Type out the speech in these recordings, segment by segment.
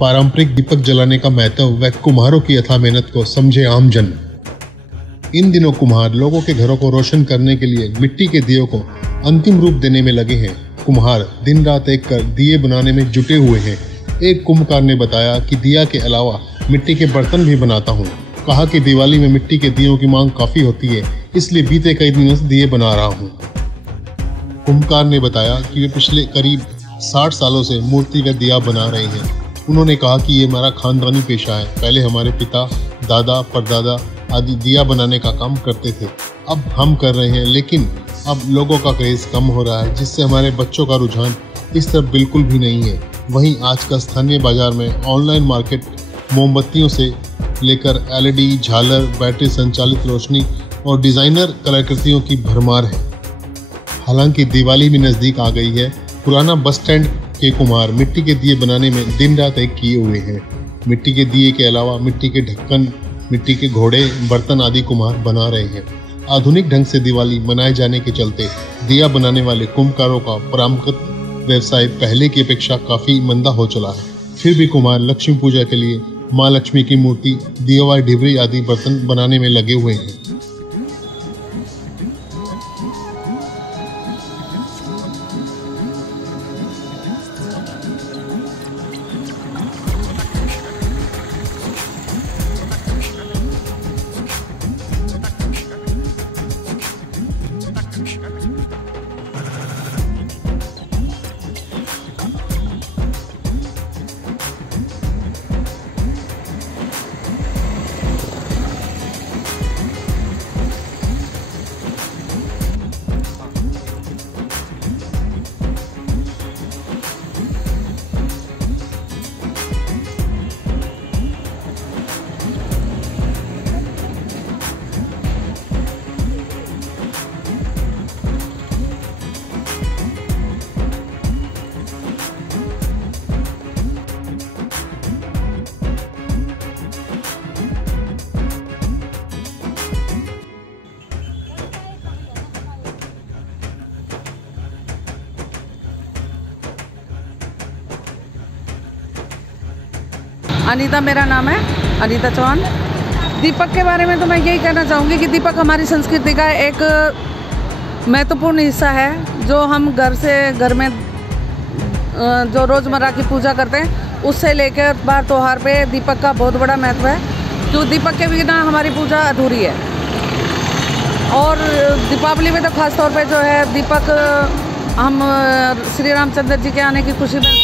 पारंपरिक दीपक जलाने का महत्व व कुम्हारों की अथाह मेहनत को समझे आम जन। इन दिनों कुम्हार लोगों के घरों को रोशन करने के लिए मिट्टी के दियों को अंतिम रूप देने में लगे हैं। कुम्हार दिन रात एक कर दिए बनाने में जुटे हुए हैं। एक कुम्भकार ने बताया कि दिया के अलावा मिट्टी के बर्तन भी बनाता हूँ। कहा कि दिवाली में मिट्टी के दियों की मांग काफी होती है, इसलिए बीते कई दिनों से दिए बना रहा हूँ। कुम्भकार ने बताया कि वे पिछले करीब 60 सालों से मूर्ति व दिया बना रहे हैं। उन्होंने कहा कि ये हमारा खानदानी पेशा है। पहले हमारे पिता, दादा, परदादा आदि दिया बनाने का काम करते थे। अब हम कर रहे हैं, लेकिन अब लोगों का क्रेज कम हो रहा है, जिससे हमारे बच्चों का रुझान इस तरफ बिल्कुल भी नहीं है। वहीं आज का स्थानीय बाजार में ऑनलाइन मार्केट मोमबत्तियों से लेकर LED, झालर, बैटरी संचालित रोशनी और डिजाइनर कलाकृतियों की भरमार है। हालांकि दिवाली भी नजदीक आ गई है। पुराना बस स्टैंड के कुम्हार मिट्टी के दिए बनाने में दिन रात एक किए हुए हैं। मिट्टी के दिए के अलावा मिट्टी के ढक्कन, मिट्टी के घोड़े, बर्तन आदि कुम्हार बना रहे हैं। आधुनिक ढंग से दिवाली मनाए जाने के चलते दिया बनाने वाले कुम्भकारों का परंपरागत व्यवसाय पहले की अपेक्षा काफी मंदा हो चला है। फिर भी कुम्हार लक्ष्मी पूजा के लिए माँ लक्ष्मी की मूर्ति, दिया, ढिबरी आदि बर्तन बनाने में लगे हुए हैं। अनीता मेरा नाम है, अनीता चौहान। दीपक के बारे में तो मैं यही कहना चाहूँगी कि दीपक हमारी संस्कृति का एक महत्वपूर्ण हिस्सा है। जो हम घर में जो रोज़मर्रा की पूजा करते हैं, उससे लेकर बार त्योहार पे दीपक का बहुत बड़ा महत्व है। क्यों दीपक के बिना हमारी पूजा अधूरी है। और दीपावली में तो ख़ास तौर पे जो है दीपक हम श्री रामचंद्र जी के आने की खुशी में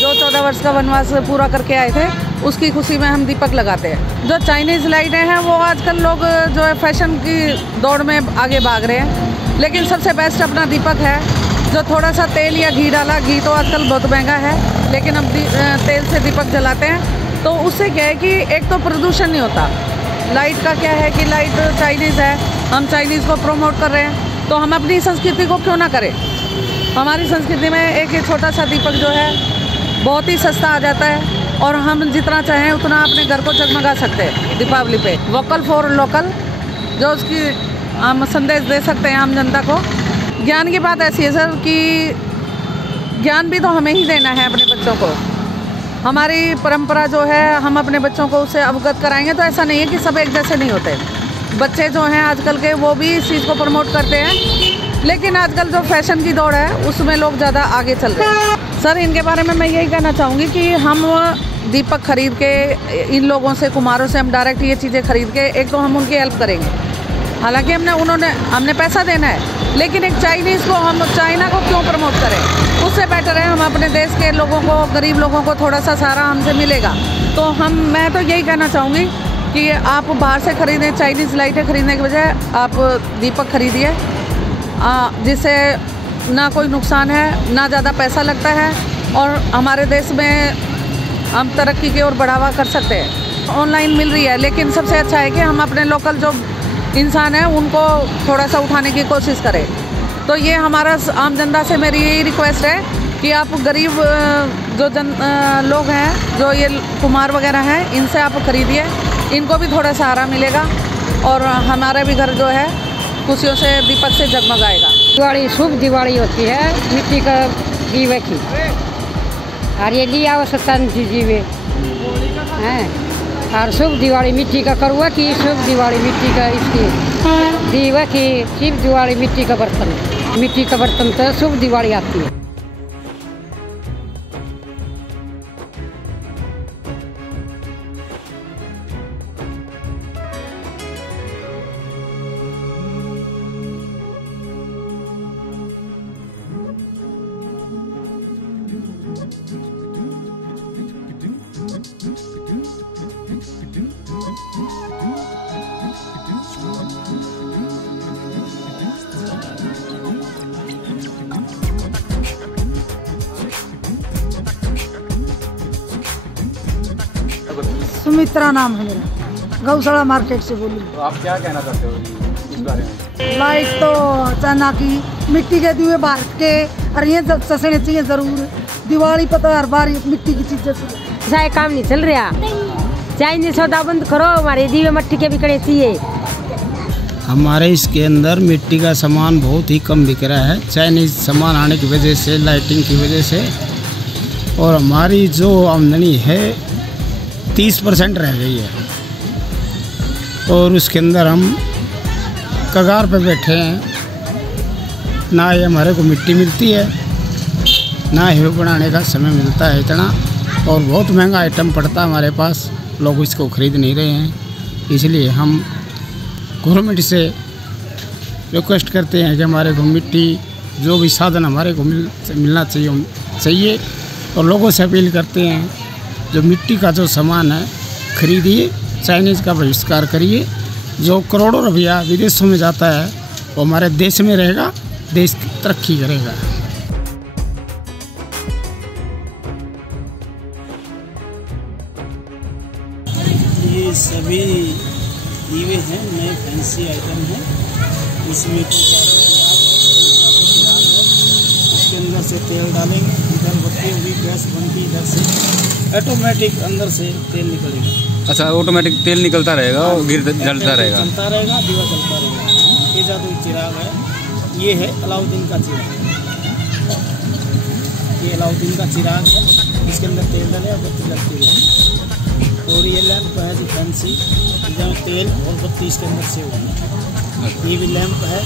जो 14 वर्ष का वनवास पूरा करके आए थे, उसकी खुशी में हम दीपक लगाते हैं। जो चाइनीज़ लाइटें हैं वो आजकल लोग जो है फैशन की दौड़ में आगे भाग रहे हैं, लेकिन सबसे बेस्ट अपना दीपक है। जो थोड़ा सा तेल या घी डाला, घी तो आजकल बहुत महंगा है, लेकिन हम तेल से दीपक जलाते हैं। तो उससे क्या है कि एक तो प्रदूषण नहीं होता। लाइट का क्या है कि लाइट चाइनीज़ है, हम चाइनीज़ को प्रमोट कर रहे हैं, तो हम अपनी संस्कृति को क्यों ना करें। हमारी संस्कृति में एक छोटा सा दीपक जो है बहुत ही सस्ता आ जाता है, और हम जितना चाहें उतना अपने घर को जगमगा सकते हैं दीपावली पे। वोकल फॉर लोकल जो उसकी हम संदेश दे सकते हैं आम जनता को। ज्ञान की बात ऐसी है सर कि ज्ञान भी तो हमें ही देना है अपने बच्चों को। हमारी परंपरा जो है हम अपने बच्चों को उससे अवगत कराएंगे, तो ऐसा नहीं है कि सब एक जैसे नहीं होते। बच्चे जो हैं आजकल के वो भी इस चीज़ को प्रमोट करते हैं, लेकिन आजकल जो फैशन की दौड़ है उसमें लोग ज़्यादा आगे चल रहे हैं। सर इनके बारे में मैं यही कहना चाहूँगी कि हम दीपक खरीद के इन लोगों से, कुम्हारों से हम डायरेक्ट ये चीज़ें खरीद के एक तो हम उनकी हेल्प करेंगे। हालांकि हमने पैसा देना है, लेकिन एक चाइनीज़ को हम चाइना को क्यों प्रमोट करें। उससे बेटर है हम अपने देश के लोगों को, गरीब लोगों को थोड़ा सा सहारा हमसे मिलेगा। तो मैं तो यही कहना चाहूँगी कि आप बाहर से ख़रीदें, चाइनीज़ लाइटें ख़रीदने के बजाय आप दीपक खरीदिए, जिससे ना कोई नुकसान है, ना ज़्यादा पैसा लगता है, और हमारे देश में हम तरक्की की ओर बढ़ावा कर सकते हैं। ऑनलाइन मिल रही है, लेकिन सबसे अच्छा है कि हम अपने लोकल जो इंसान हैं उनको थोड़ा सा उठाने की कोशिश करें। तो ये हमारा आम जनता से मेरी यही रिक्वेस्ट है कि आप गरीब जो लोग हैं, जो ये कुम्हार वगैरह हैं, इनसे आप खरीदिए, इनको भी थोड़ा सहारा मिलेगा, और हमारा भी घर जो है खुशियों से दीपक से जगमगाएगा। दिवाली शुभ दिवाली होती है मिट्टी का दीवे की, और ये लिया वो सत्यानंद जी में हैं। और शुभ दिवाली मिट्टी का करुआ की, शुभ दिवाली मिट्टी का इसकी दीवा की, शुभ दिवाली मिट्टी का बर्तन तो शुभ दिवाली आती है। सुमित्रा नाम है मेरा, गौशाला मार्केट से बोली। तो आप क्या कहना चाहते हो इस बारे में? लाइट तो चना की मिट्टी के दिए बाहर के, और ये ससने चाहिए जरूर। दिवाली पर तो हर बार मिट्टी की चीजें ऐसा काम नहीं चल रहा, चाइनीज सौदा बंद करो, हमारे दीवे मट्टी के बिकने चाहिए। हमारे इसके अंदर मिट्टी का सामान बहुत ही कम बिक रहा है, चाइनीज सामान आने की वजह से, लाइटिंग की वजह से, और हमारी जो आमदनी है 30% रह गई है। और उसके अंदर हम कगार पे बैठे हैं, ना ही हमारे को मिट्टी मिलती है, ना ही बनाने का समय मिलता है इतना, और बहुत महंगा आइटम पड़ता है हमारे पास, लोग इसको ख़रीद नहीं रहे हैं। इसलिए हम गवर्नमेंट से रिक्वेस्ट करते हैं कि हमारे को मिट्टी जो भी साधन हमारे को मिलना चाहिए, और लोगों से अपील करते हैं जो मिट्टी का जो सामान है खरीदिए, चाइनीज़ का बहिष्कार करिए। जो करोड़ों रुपया विदेशों में जाता है वो हमारे देश में रहेगा, देश तरक्की करेगा। ये सभी दीवे हैं, नए फैंसी आइटम हैं। इसमें इसके अंदर से तेल डालेंगे, इधर बत्ती होगी, गैस बनती, इधर से ऑटोमेटिक अंदर से तेल निकलेगा। अच्छा, ऑटोमेटिक तेल निकलता रहेगा और जलता रहेगा, चलता रहेगा, दीवा चलता रहेगा। ये जादू चिराग है, ये है अलाउद्दीन का चिराग, ये अलाउद्दीन का चिराग है। इसके अंदर तेल डाले और बत्ती लगती है। और ये लैंप है जो फैंसी, जहाँ तेल और बत्ती इसके अंदर से होगी। ये भी लैंप है,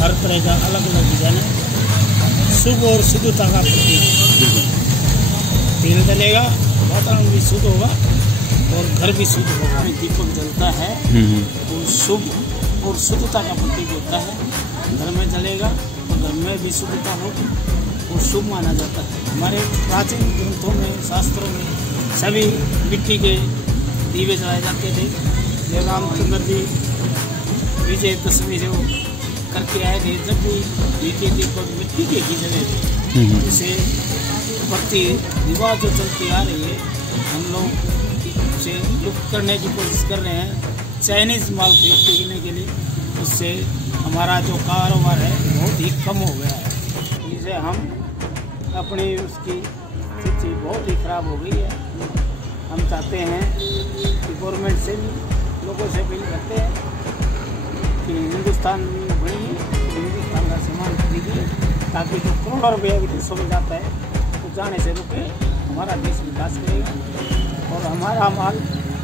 हर तरह का अलग अलग डिजाइन है, शुभ और शुद्धता का प्रतीक। तेल डलेगा, वातावरण भी शुद्ध होगा और घर भी शुद्ध होगा। दीपक जलता है वो शुभ और शुद्धता का प्रतीक होता है। घर में जलेगा तो घर में भी शुद्धता होगी और शुभ माना जाता है। हमारे प्राचीन ग्रंथों में, शास्त्रों में सभी मिट्टी के दीवे जलाए जाते थे। जब रामचंद्र जी विजय दशमी जो करके आए थे, जब भी दीपक मिट्टी के ही जले थे। इसे प्रति विवाह जो चलती आ रही है, हम लोग उसे लुप्त करने की कोशिश कर रहे हैं चाइनीज़ माल खरीदने के लिए। उससे हमारा जो कारोबार है बहुत ही कम हो गया है। जिसे हम अपनी उसकी स्थिति बहुत ही खराब हो गई है। हम चाहते हैं कि गवर्नमेंट से भी लोगों से अपील करते हैं कि हिंदुस्तान में बढ़िए, हिंदुस्तान का सामान खरीदिए, ताकि जो करोड़ों रुपया विदेशों में जाता है जाने से रुके, हमारा देश विकास करेगा और हमारा माल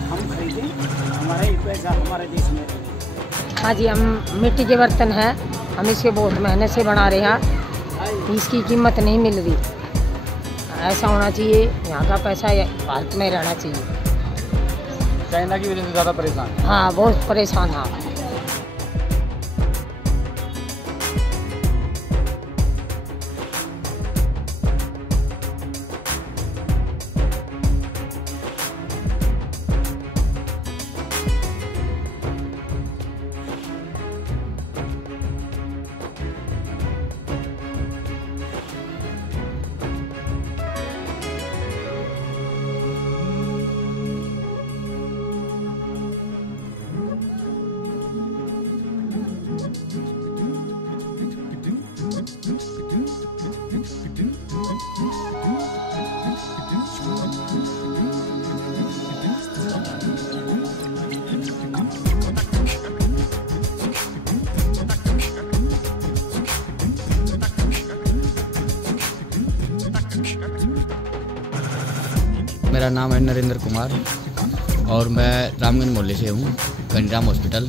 हम खरीदें, हमारा ही पैसा हमारे देश में रहेगा। हाँ जी, हम मिट्टी के बर्तन हैं, हम इसके बहुत मेहनत से बना रहे हैं, इसकी कीमत नहीं मिल रही। ऐसा होना चाहिए, यहाँ का पैसा भारत में रहना चाहिए। चाइना की वजह से ज़्यादा परेशान? हाँ, बहुत परेशान हैं। मेरा नाम है नरेंद्र कुमार और मैं रामगंज मोहल्ले से हूँ, गंजराम हॉस्पिटल।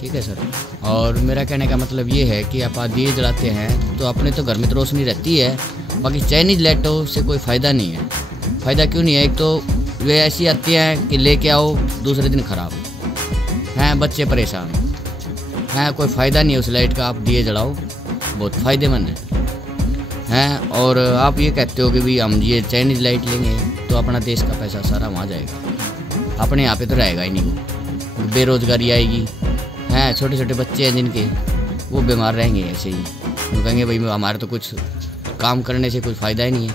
ठीक है सर। और मेरा कहने का मतलब ये है कि आप दिए जलाते हैं तो अपने तो घर में तो रोशनी रहती है, बाकी चाइनीज़ लाइटों से कोई फ़ायदा नहीं है। फ़ायदा क्यों नहीं है? एक तो वे ऐसी आती हैं कि लेके आओ दूसरे दिन ख़राब हैं, बच्चे परेशान हैं, कोई फ़ायदा नहीं है उस लाइट का। आप दिए जलाओ, बहुत फ़ायदेमंद हैं। और आप ये कहते हो कि भाई हम ये चाइनीज़ लाइट लेंगे तो अपना देश का पैसा सारा वहाँ जाएगा, अपने यहाँ पे तो रहेगा ही नहीं। वो बेरोज़गारी आएगी हैं, छोटे छोटे बच्चे हैं जिनके, वो बीमार रहेंगे ऐसे ही। वो कहेंगे भाई हमारे तो कुछ काम करने से कोई फ़ायदा ही नहीं है,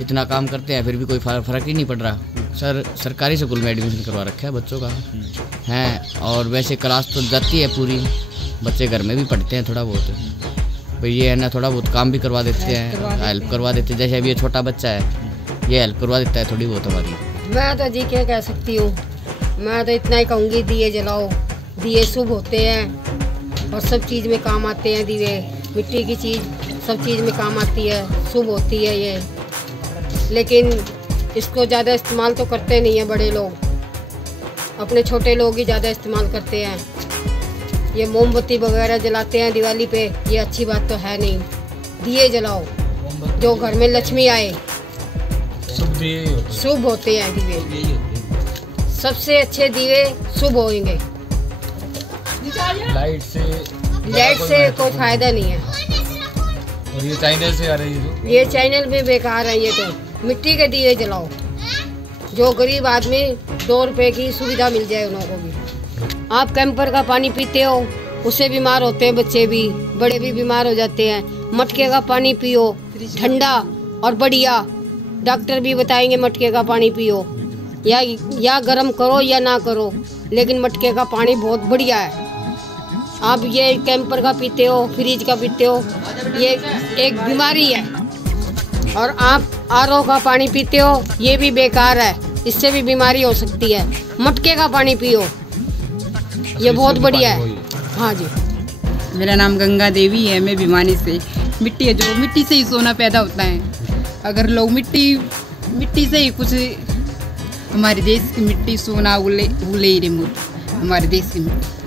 इतना काम करते हैं फिर भी कोई फ़र्क ही नहीं पड़ रहा। सर सरकारी स्कूल में एडमिशन करवा रखा है बच्चों का हैं, और वैसे क्लास तो जाती है पूरी, बच्चे घर में भी पढ़ते हैं थोड़ा बहुत। भाई ये है ना, थोड़ा बहुत काम भी करवा देते हैं, हेल्प करवा देते हैं। जैसे अभी ये छोटा बच्चा है, ये हेल्प करवा देता है थोड़ी बहुत हमारी। मैं तो जी क्या कह सकती हूँ, मैं तो इतना ही कहूँगी, दिए जलाओ। दिए शुभ होते हैं और सब चीज़ में काम आते हैं। दिए मिट्टी की चीज़ सब चीज़ में काम आती है, शुभ होती है ये। लेकिन इसको ज़्यादा इस्तेमाल तो करते नहीं हैं बड़े लोग, अपने छोटे लोग ही ज़्यादा इस्तेमाल करते हैं। ये मोमबत्ती वगैरह जलाते हैं दिवाली पे, ये अच्छी बात तो है नहीं। दिए जलाओ, जो घर में लक्ष्मी आए, शुभ होते हैं दिए। सबसे अच्छे दिए शुभ होंगे। लाइट से कोई फायदा नहीं है। और ये चैनल से आ रही है, ये चैनल भी बेकार है। ये तो मिट्टी के दिए जलाओ, जो गरीब आदमी 2 रुपए की सुविधा मिल जाए उन लोगों को भी। आप कैंपर का पानी पीते हो, उससे बीमार होते हैं बच्चे भी, बड़े भी बीमार हो जाते हैं। मटके का पानी पियो, ठंडा और बढ़िया। डॉक्टर भी बताएंगे मटके का पानी पियो, या गर्म करो या ना करो, लेकिन मटके का पानी बहुत बढ़िया है। आप ये कैंपर का पीते हो, फ्रिज का पीते हो, ये एक बीमारी है। और आप आरओ का पानी पीते हो, ये भी बेकार है, इससे भी बीमारी हो सकती है। मटके का पानी पियो, ये बहुत बढ़िया है। हाँ जी। मेरा नाम गंगा देवी है, मैं भिवानी से। मिट्टी है, जो मिट्टी से ही सोना पैदा होता है। अगर लोग मिट्टी से ही कुछ, हमारे देश की मिट्टी सोना उले ही रे हमारे देश की मिट्टी।